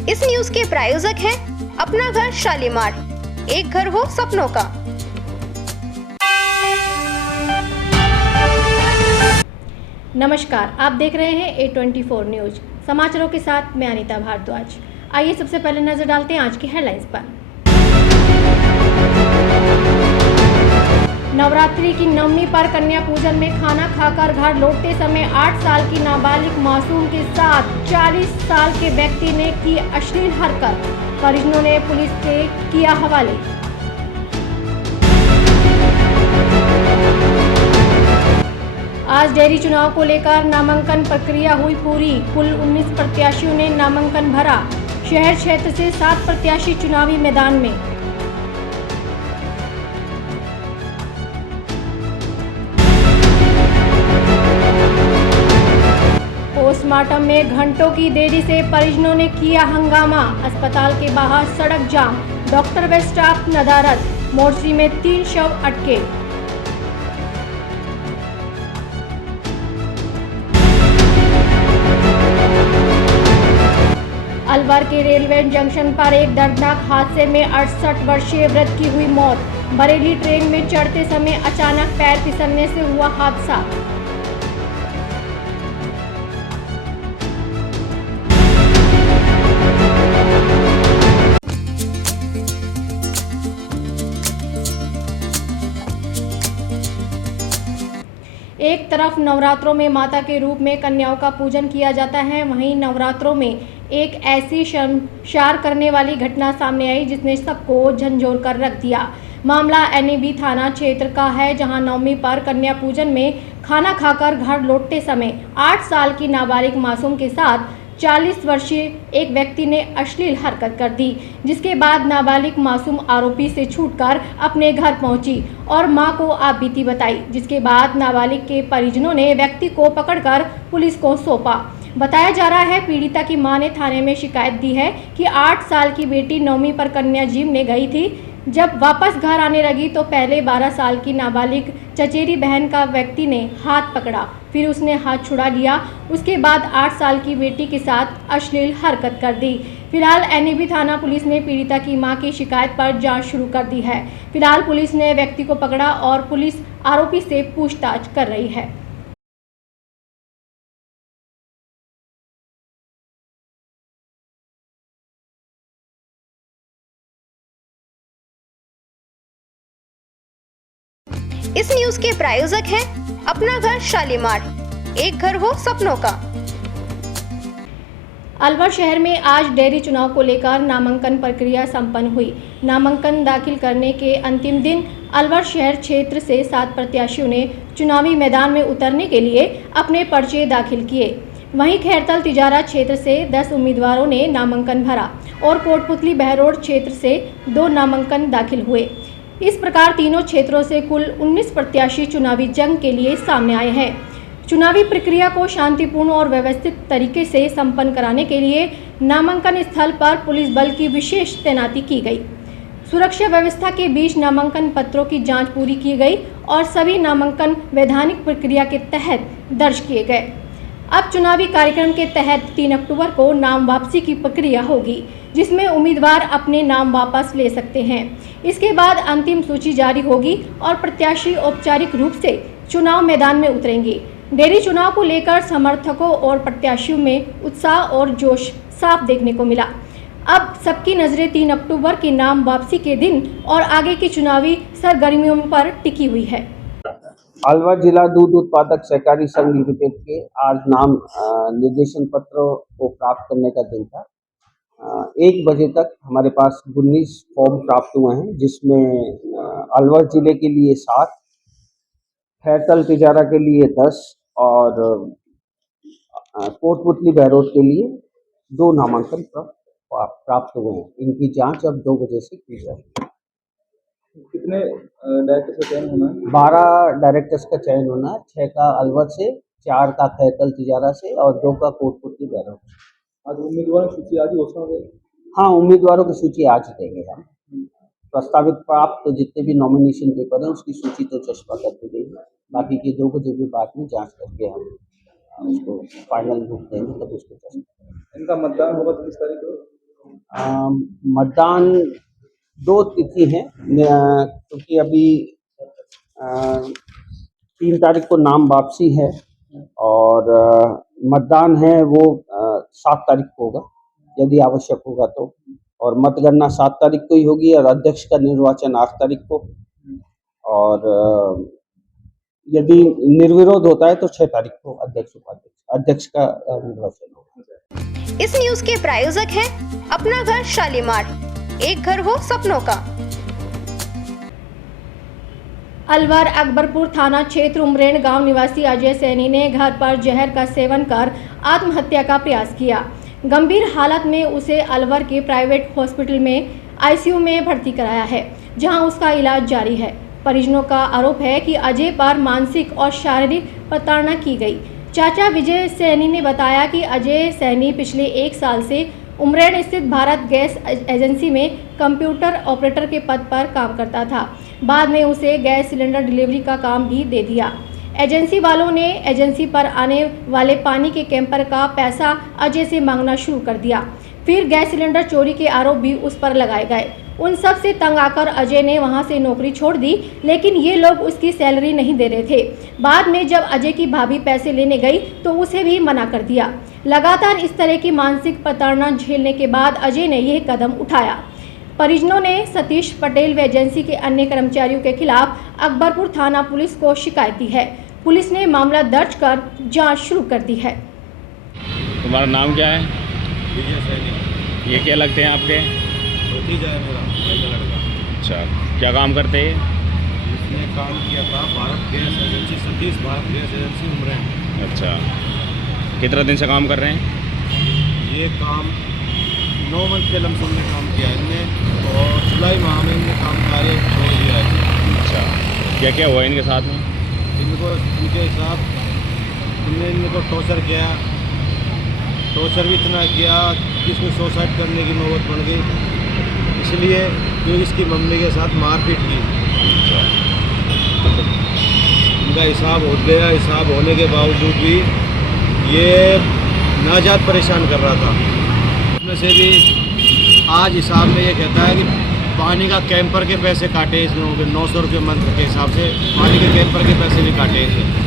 इस न्यूज के प्रायोजक हैं अपना घर शालीमार, एक घर हो सपनों का। नमस्कार, आप देख रहे हैं A24 न्यूज। समाचारों के साथ मैं अनीता भारद्वाज। आइए सबसे पहले नजर डालते हैं आज की हेडलाइंस पर। नवरात्रि की नवमी पर कन्या पूजन में खाना खाकर घर लौटते समय 8 साल की नाबालिग मासूम के साथ 40 साल के व्यक्ति ने की अश्लील हरकत, परिजनों ने पुलिस से किया हवाले। आज डेयरी चुनाव को लेकर नामांकन प्रक्रिया हुई पूरी। कुल 19 प्रत्याशियों ने नामांकन भरा। शहर क्षेत्र से 7 प्रत्याशी चुनावी मैदान में। पोस्टमार्टम में घंटों की देरी से परिजनों ने किया हंगामा। अस्पताल के बाहर सड़क जाम, डॉक्टर व स्टाफ नदारद। मोर्चरी में 3 शव अटके। अलवर के रेलवे जंक्शन पर एक दर्दनाक हादसे में 68 वर्षीय वृद्ध की हुई मौत। बरेली ट्रेन में चढ़ते समय अचानक पैर फिसलने से हुआ हादसा। एक तरफ नवरात्रों में माता के रूप में कन्याओं का पूजन किया जाता है, वहीं नवरात्रों में एक ऐसी शर्मसार करने वाली घटना सामने आई जिसने सबको झंझोर कर रख दिया। मामला NAB थाना क्षेत्र का है, जहां नवमी पर कन्या पूजन में खाना खाकर घर लौटते समय 8 साल की नाबालिग मासूम के साथ 40 वर्षीय एक व्यक्ति ने अश्लील हरकत कर दी, जिसके बाद नाबालिग मासूम आरोपी से छूटकर अपने घर पहुंची और मां को आपबीती बताई, जिसके बाद नाबालिग के परिजनों ने व्यक्ति को पकड़कर पुलिस को सौंपा। बताया जा रहा है पीड़िता की मां ने थाने में शिकायत दी है कि 8 साल की बेटी नवमी पर कन्या जीवने गई थी। जब वापस घर आने लगी तो पहले 12 साल की नाबालिग चचेरी बहन का व्यक्ति ने हाथ पकड़ा, फिर उसने हाथ छुड़ा लिया। उसके बाद 8 साल की बेटी के साथ अश्लील हरकत कर दी। फिलहाल NAB थाना पुलिस ने पीड़िता की मां की शिकायत पर जांच शुरू कर दी है। फिलहाल पुलिस ने व्यक्ति को पकड़ा और पुलिस आरोपी से पूछताछ कर रही है। इस न्यूज के प्रायोजक हैं अपना घर शालीमार, एक घर हो सपनों का। अलवर शहर में आज डेयरी चुनाव को लेकर नामांकन प्रक्रिया संपन्न हुई। नामांकन दाखिल करने के अंतिम दिन अलवर शहर क्षेत्र से 7 प्रत्याशियों ने चुनावी मैदान में उतरने के लिए अपने पर्चे दाखिल किए। वहीं खैरतल तिजारा क्षेत्र से 10 उम्मीदवारों ने नामांकन भरा और कोटपुतली बहरोड क्षेत्र से 2 नामांकन दाखिल हुए। इस प्रकार तीनों क्षेत्रों से कुल 19 प्रत्याशी चुनावी जंग के लिए सामने आए हैं। चुनावी प्रक्रिया को शांतिपूर्ण और व्यवस्थित तरीके से संपन्न कराने के लिए नामांकन स्थल पर पुलिस बल की विशेष तैनाती की गई। सुरक्षा व्यवस्था के बीच नामांकन पत्रों की जांच पूरी की गई और सभी नामांकन वैधानिक प्रक्रिया के तहत दर्ज किए गए। अब चुनावी कार्यक्रम के तहत 3 अक्टूबर को नाम वापसी की प्रक्रिया होगी, जिसमें उम्मीदवार अपने नाम वापस ले सकते हैं। इसके बाद अंतिम सूची जारी होगी और प्रत्याशी औपचारिक रूप से चुनाव मैदान में उतरेंगे। डेयरी चुनाव को लेकर समर्थकों और प्रत्याशियों में उत्साह और जोश साफ देखने को मिला। अब सबकी नजरें 3 अक्टूबर की नाम वापसी के दिन और आगे की चुनावी सरगर्मियों पर टिकी हुई है। अलवर जिला दूध उत्पादक सहकारी संघ लिमिटेड के आज नाम निर्देशन पत्र को प्राप्त करने का दिन था। 1 बजे तक हमारे पास 19 फॉर्म प्राप्त हुए हैं, जिसमें अलवर जिले के लिए 7, खैरतल तिजारा के लिए 10 और कोटपुतली बहरोड के लिए 2 नामांकन प्राप्त हुए हैं। इनकी जांच अब 2 बजे से की जाएगी। कितने डायरेक्टर्स का चयन होना है? 12 डायरेक्टर्स का चयन होना है, 6 का अलवर से, 4 का खैरतल तिजारा से और 2 का कोटपुतली बहरोड से। आज उम्मीदवारों की सूची आज घोषणा हो गई? हाँ, उम्मीदवारों की सूची आज ही देंगे हम। प्रस्तावित प्राप्त जितने भी नॉमिनेशन पेपर हैं उसकी सूची तो चस्पा कर दी गई है। बाकी की 2 बजे भी बाद में जांच करके हम उसको फाइनल रूप देंगे, तब उसको चस्पा। इनका मतदान होगा तो किस तारीख को? मतदान 2 तिथि है, क्योंकि अभी 3 तारीख को नाम वापसी है और मतदान है वो 7 तारीख को होगा यदि आवश्यक होगा तो, और मतगणना 7 तारीख को ही होगी और अध्यक्ष का निर्वाचन 8 तारीख को, और यदि निर्विरोध होता है तो 6 तारीख को अध्यक्ष का निर्वाचन होगा। इस न्यूज के प्रायोजक हैं अपना घर शालीमार, एक घर हो सपनों का। अलवर अकबरपुर थाना क्षेत्र उमरेन गांव निवासी अजय सैनी ने घर पर जहर का सेवन कर आत्महत्या का प्रयास किया। गंभीर हालत में उसे अलवर के प्राइवेट हॉस्पिटल में आईसीयू में भर्ती कराया है, जहां उसका इलाज जारी है। परिजनों का आरोप है कि अजय पर मानसिक और शारीरिक प्रताड़ना की गई। चाचा विजय सैनी ने बताया कि अजय सैनी पिछले 1 साल से उमरेन स्थित भारत गैस एजेंसी में कंप्यूटर ऑपरेटर के पद पर काम करता था। बाद में उसे गैस सिलेंडर डिलीवरी का काम भी दे दिया। एजेंसी वालों ने एजेंसी पर आने वाले पानी के कैंपर का पैसा अजय से मांगना शुरू कर दिया। फिर गैस सिलेंडर चोरी के आरोप भी उस पर लगाए गए। उन सब से तंग आकर अजय ने वहां से नौकरी छोड़ दी, लेकिन ये लोग उसकी सैलरी नहीं दे रहे थे। बाद में जब अजय की भाभी पैसे लेने गई तो उसे भी मना कर दिया। लगातार इस तरह की मानसिक प्रताड़ना झेलने के बाद अजय ने यह कदम उठाया। परिजनों ने सतीश पटेल व एजेंसी के अन्य कर्मचारियों के खिलाफ अकबरपुर थाना पुलिस को शिकायत दी है। पुलिस ने मामला दर्ज कर जांच शुरू कर दी है। तुम्हारा नाम क्या है? विजय सैनी। ये क्या लगते हैं आपके? भतीजा है मेरा, भाई का लड़का। अच्छा, क्या काम करते हैं? इसने काम किया था Bharat gas agency, Satish Bharat gas agency Umren. अच्छा, कितना दिन से काम कर रहे हैं? ये काम 9 मंथ के लमसम में काम किया इनने, और जुलाई माह में इनने काम कार्य छोड़ दिया है। अच्छा, क्या क्या हुआ इनके साथ में? इनके साथ इनको टॉर्चर किया, टॉर्चर भी इतना किया कि इसमें सुसाइड करने की नौबत बन गई, इसलिए जो इसकी मम्मी के साथ मारपीट की। इनका हिसाब हो गया। हिसाब होने के बावजूद भी ये नाजात परेशान कर रहा था। उसमें से भी आज हिसाब में ये कहता है कि पानी का कैंपर के पैसे काटे इस लोगों के, 900 रुपये मंथ के हिसाब से पानी के कैंपर के पैसे भी काटे इसे।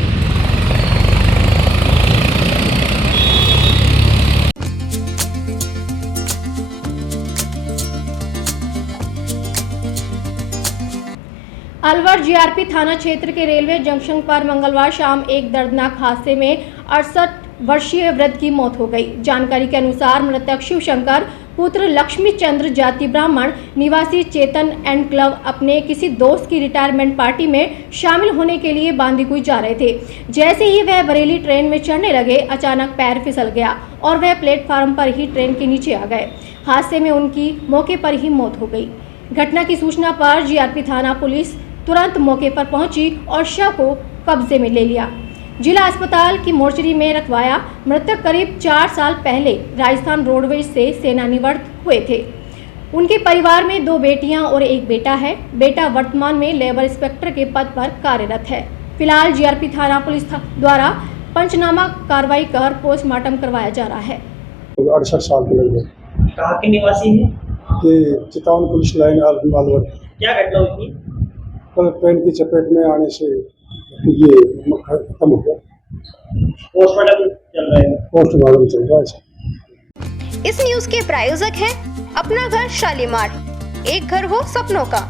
अलवर जीआरपी थाना क्षेत्र के रेलवे जंक्शन पर मंगलवार शाम एक दर्दनाक हादसे में 68 वर्षीय वृद्ध की मौत हो गई। जानकारी के अनुसार मृतक शिवशंकर पुत्र लक्ष्मी चंद्र जाति ब्राह्मण निवासी चेतन एंड क्लब अपने किसी दोस्त की रिटायरमेंट पार्टी में शामिल होने के लिए बांदीकुई जा रहे थे। जैसे ही वह बरेली ट्रेन में चढ़ने लगे, अचानक पैर फिसल गया और वह प्लेटफार्म पर ही ट्रेन के नीचे आ गए। हादसे में उनकी मौके पर ही मौत हो गई। घटना की सूचना पर जीआरपी थाना पुलिस तुरंत मौके पर पहुंची और शव को कब्जे में ले लिया। जिला अस्पताल की मोर्चरी में रखवाया। मृतक करीब 4 साल पहले राजस्थान रोडवेज से सेवानिवृत्त हुए थे। उनके परिवार में 2 बेटियां और 1 बेटा है। बेटा वर्तमान में लेबर इंस्पेक्टर के पद पर कार्यरत है। फिलहाल जीआरपी थाना पुलिस द्वारा पंचनामा कार्रवाई कर पोस्टमार्टम करवाया जा रहा है। 68 साल के लगभग। कहाँ के निवासी हैं? ये चितौन पुलिस लाइन अलवर। क्या घटना हुई थी? कल ट्रेन की चपेट में आने से ये खत्म हो गया। पोस्टमार्टम चल रहा है। पोस्टमार्टम चल रहा है। इस न्यूज के प्रायोजक हैं अपना घर शालीमार, एक घर हो सपनों का।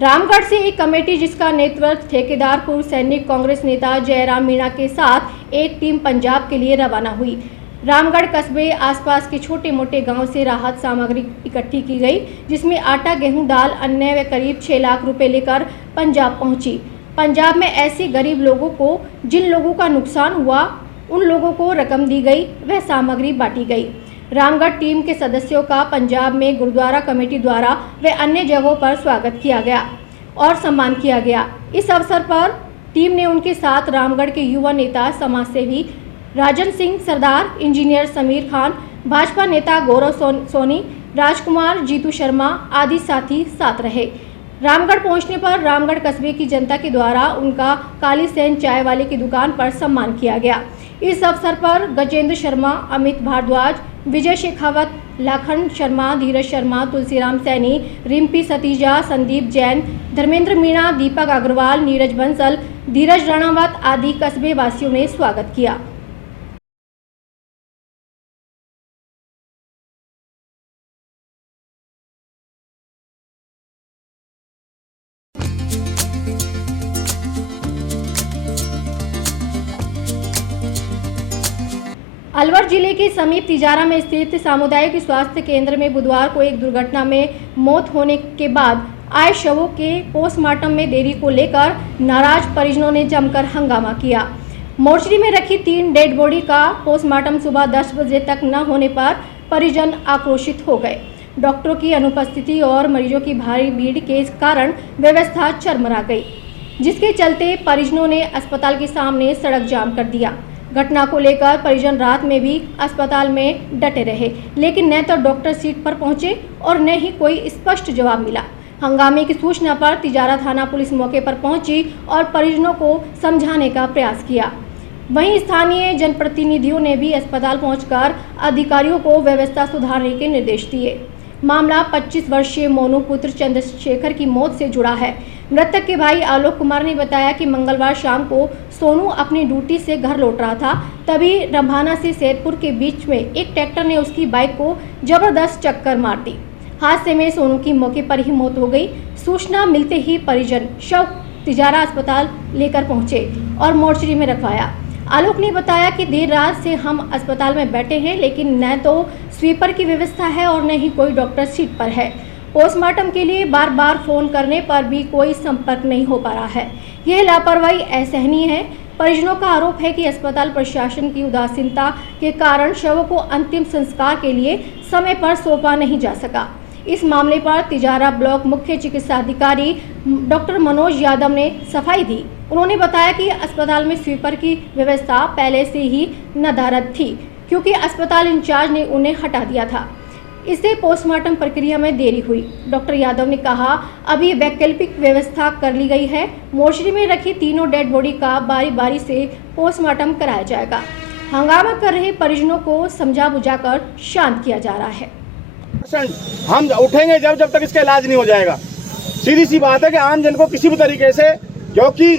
रामगढ़ से एक कमेटी जिसका नेतृत्व ठेकेदार पूर्व सैनिक कांग्रेस नेता जयराम मीणा के साथ एक टीम पंजाब के लिए रवाना हुई। रामगढ़ कस्बे आसपास के छोटे मोटे गांव से राहत सामग्री इकट्ठी की गई, जिसमें आटा, गेहूं, दाल, अन्न व करीब 6 लाख रुपए लेकर पंजाब पहुंची। पंजाब में ऐसे गरीब लोगों को जिन लोगों का नुकसान हुआ, उन लोगों को रकम दी गई, वह सामग्री बांटी गई। रामगढ़ टीम के सदस्यों का पंजाब में गुरुद्वारा कमेटी द्वारा व अन्य जगहों पर स्वागत किया गया और सम्मान किया गया। इस अवसर पर टीम ने उनके साथ रामगढ़ के युवा नेता, समाजसेवी राजन सिंह सरदार, इंजीनियर समीर खान, भाजपा नेता गौरव सोनी, राजकुमार, जीतू शर्मा आदि साथी साथ रहे। रामगढ़ पहुंचने पर रामगढ़ कस्बे की जनता के द्वारा उनका काली सेन चाय वाले की दुकान पर सम्मान किया गया। इस अवसर पर गजेंद्र शर्मा, अमित भारद्वाज, विजय शेखावत, लाखन शर्मा, धीरज शर्मा, तुलसीराम सैनी, रिम्पी सतीजा, संदीप जैन, धर्मेंद्र मीणा, दीपक अग्रवाल, नीरज बंसल, धीरज राणावत आदि कस्बे वासियों ने स्वागत किया। अलवर जिले के समीप तिजारा में स्थित सामुदायिक स्वास्थ्य केंद्र में बुधवार को एक दुर्घटना में मौत होने के बाद आए शवों के पोस्टमार्टम में देरी को लेकर नाराज परिजनों ने जमकर हंगामा किया। मोर्चरी में रखी 3 डेड बॉडी का पोस्टमार्टम सुबह 10 बजे तक न होने पर परिजन आक्रोशित हो गए। डॉक्टरों की अनुपस्थिति और मरीजों की भारी भीड़ के कारण व्यवस्था चरमरा गई, जिसके चलते परिजनों ने अस्पताल के सामने सड़क जाम कर दिया। घटना को लेकर परिजन रात में भी अस्पताल में डटे रहे, लेकिन न तो डॉक्टर सीट पर पहुंचे और न ही कोई स्पष्ट जवाब मिला। हंगामे की सूचना पर तिजारा थाना पुलिस मौके पर पहुंची और परिजनों को समझाने का प्रयास किया। वहीं स्थानीय जनप्रतिनिधियों ने भी अस्पताल पहुंचकर अधिकारियों को व्यवस्था सुधारने के निर्देश दिए। मामला 25 वर्षीय मोनू पुत्र चंद्रशेखर की मौत से जुड़ा है। मृतक के भाई आलोक कुमार ने बताया कि मंगलवार शाम को सोनू अपनी ड्यूटी से घर लौट रहा था, तभी रंभाना से सैदपुर के बीच में एक ट्रैक्टर ने उसकी बाइक को जबरदस्त टक्कर मार दी। हादसे में सोनू की मौके पर ही मौत हो गई। सूचना मिलते ही परिजन शव तिजारा अस्पताल लेकर पहुंचे और मोर्चरी में रखवाया। आलोक ने बताया कि देर रात से हम अस्पताल में बैठे हैं, लेकिन न तो स्वीपर की व्यवस्था है और न ही कोई डॉक्टर सीट पर है। पोस्टमार्टम के लिए बार बार फोन करने पर भी कोई संपर्क नहीं हो पा रहा है। यह लापरवाही असहनीय है। परिजनों का आरोप है कि अस्पताल प्रशासन की उदासीनता के कारण शवों को अंतिम संस्कार के लिए समय पर सौंपा नहीं जा सका। इस मामले पर तिजारा ब्लॉक मुख्य चिकित्सा अधिकारी डॉक्टर मनोज यादव ने सफाई दी। उन्होंने बताया कि अस्पताल में स्वीपर की व्यवस्था पहले से ही नदारद थी, क्योंकि अस्पताल इंचार्ज ने उन्हें हटा दिया था। इससे पोस्टमार्टम प्रक्रिया में देरी हुई। डॉक्टर यादव ने कहा, अभी वैकल्पिक व्यवस्था कर ली गई है। मोर्चरी में रखी तीनों डेड बॉडी का बारी बारी से पोस्टमार्टम कराया जाएगा। हंगामा कर रहे परिजनों को समझा बुझाकर शांत किया जा रहा है। हम उठेंगे जब तक इसका इलाज नहीं हो जाएगा। सीधी सी बात है कि आम जन को किसी भी तरीके से, क्योंकि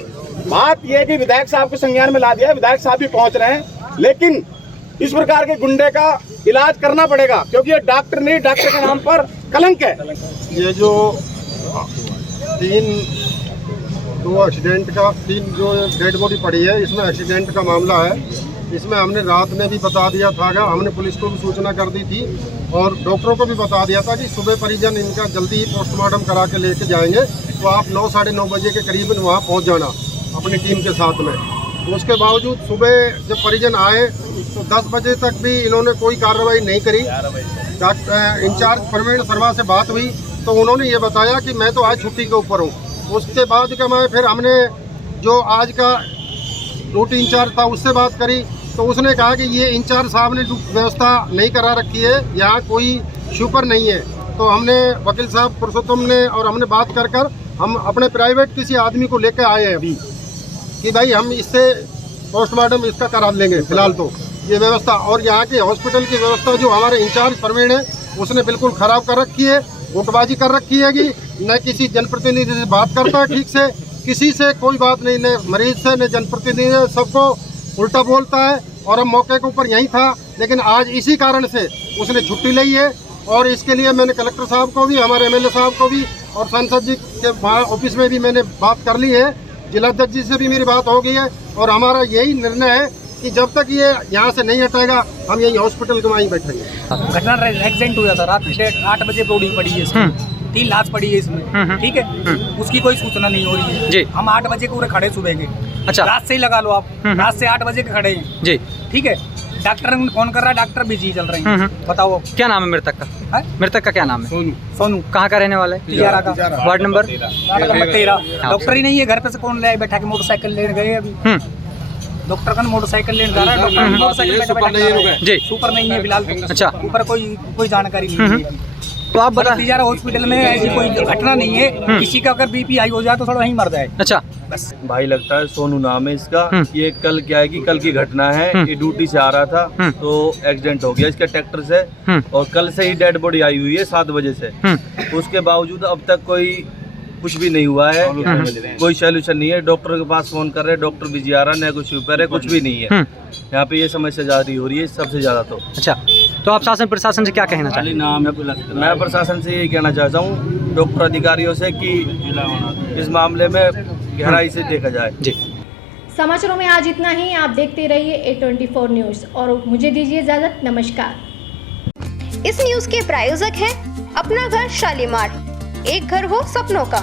बात यह है कि विधायक साहब को संज्ञान में ला दिया, विधायक साहब भी पहुंच रहे हैं, लेकिन इस प्रकार के गुंडे का इलाज करना पड़ेगा, क्योंकि ये डॉक्टर नहीं, डॉक्टर के नाम पर कलंक है। ये जो 2 एक्सीडेंट का 3 जो डेड बॉडी पड़ी है, इसमें एक्सीडेंट का मामला है। इसमें हमने रात में भी बता दिया था, हमने पुलिस को भी सूचना कर दी थी और डॉक्टरों को भी बता दिया था कि सुबह परिजन इनका जल्दी ही पोस्टमार्टम करा के लेके जाएंगे, तो आप 9 साढ़े 9 बजे के करीब वहाँ पहुँच जाना अपनी टीम के साथ में। तो उसके बावजूद सुबह जब परिजन आए तो 10 बजे तक भी इन्होंने कोई कार्रवाई नहीं करी। डॉक्टर इंचार्ज प्रवीण शर्मा से बात हुई तो उन्होंने ये बताया कि मैं तो आज छुट्टी के ऊपर हूँ। उसके बाद का मैं फिर हमने जो आज का ड्यूटी इंचार्ज था उससे बात करी तो उसने कहा कि ये इंचार्ज साहब ने व्यवस्था नहीं करा रखी है, यहाँ कोई स्वीपर नहीं है। तो हमने वकील साहब पुरुषोत्तम ने और हमने बात कर हम अपने प्राइवेट किसी आदमी को लेकर आए हैं अभी कि भाई हम इससे पोस्टमार्टम इसका करा लेंगे फिलहाल तो ये व्यवस्था। और यहाँ के हॉस्पिटल की व्यवस्था जो हमारे इंचार्ज प्रवीण है उसने बिल्कुल ख़राब कर रखी है, गुटबाजी कर रखी है कि न किसी जनप्रतिनिधि से बात करता है ठीक से, किसी से कोई बात नहीं, न मरीज से न जनप्रतिनिधि से, सबको उल्टा बोलता है। और हम मौके के ऊपर यहीं था, लेकिन आज इसी कारण से उसने छुट्टी ली है। और इसके लिए मैंने कलेक्टर साहब को भी, हमारे एमएलए साहब को भी और सांसद जी के ऑफिस में भी मैंने बात कर ली है, जिलाध्यक्ष जी से भी मेरी बात हो गई है। और हमारा यही निर्णय है कि जब तक ये यहाँ से नहीं हटेगा हम यही हॉस्पिटल के वहीं बैठेंगे। घटना एक्सीडेंट हुआ था रात 8 बजे बॉडी पड़ी है इसमें, 3 लाश पड़ी है इसमें, ठीक है। उसकी कोई सूचना नहीं हो रही है जी। हम 8 बजे पूरे खड़े सुबह के, अच्छा रात से ही लगा लो आप, रात से 8 बजे के खड़े हैं जी, ठीक है। डॉक्टर ने फोन कर रहा है, डॉक्टर बिजी चल रहे हैं। बताओ क्या नाम है मृतक का? मृतक का क्या नाम है? सोनू। कहाँ का रहने वाला है? तिजारा का। Ward number 13। डॉक्टर ही नहीं है, घर पे से कौन ले बैठा के मोटरसाइकिल लेने गए अभी। डॉक्टर का मोटरसाइकिल लेने जा रहा है, डॉक्टर मोटरसाइकिल जी सुपर नहीं है फिलहाल। अच्छा, ऊपर कोई जानकारी नहीं है। तो आप बता तिजारा हॉस्पिटल में ऐसी कोई घटना नहीं है, किसी का अगर बीपी हाई हो जाए तो थोड़ा वहीं मर जाए। अच्छा, बस भाई लगता है, सोनू नाम है इसका। ये कल क्या है कि कल की घटना है, ये ड्यूटी से आ रहा था तो एक्सीडेंट हो गया इसके ट्रैक्टर से, और कल से ही डेड बॉडी आई हुई है 7 बजे से। उसके बावजूद अब तक कोई कुछ भी नहीं हुआ है, कोई सोल्यूशन नहीं है। डॉक्टर के पास फोन कर रहे हैं, डॉक्टर बिजी आ रहा है, न कुछ ऊपर है, कुछ भी नहीं है। यहाँ पे ये समस्या जारी हो रही है सबसे ज्यादा। तो अच्छा, तो आप शासन प्रशासन से क्या कहना चाहते हैं? मैं प्रशासन से ये कहना चाहता हूँ, डॉक्टर अधिकारियों से, कि इस मामले में गहराई से देखा जाए। जी, समाचारों में आज इतना ही। आप देखते रहिए A24 न्यूज़ और मुझे दीजिए इजाज़त। नमस्कार। इस न्यूज के प्रायोजक हैं अपना घर शालीमार, एक घर हो सपनों का।